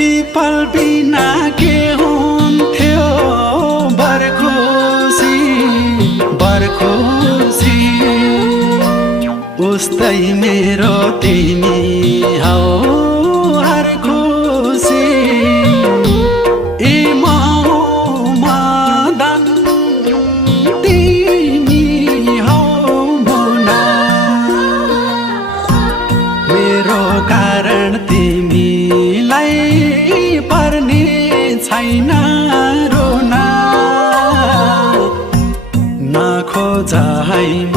people बिना के हुन्थ्यो बरखुसी उस्तै मेरो तिमी हौ हर खुसी ए मदन तिमी हौ मुना मेरो कारण तिमीलाई पर्ने छैन रोना नखोज है म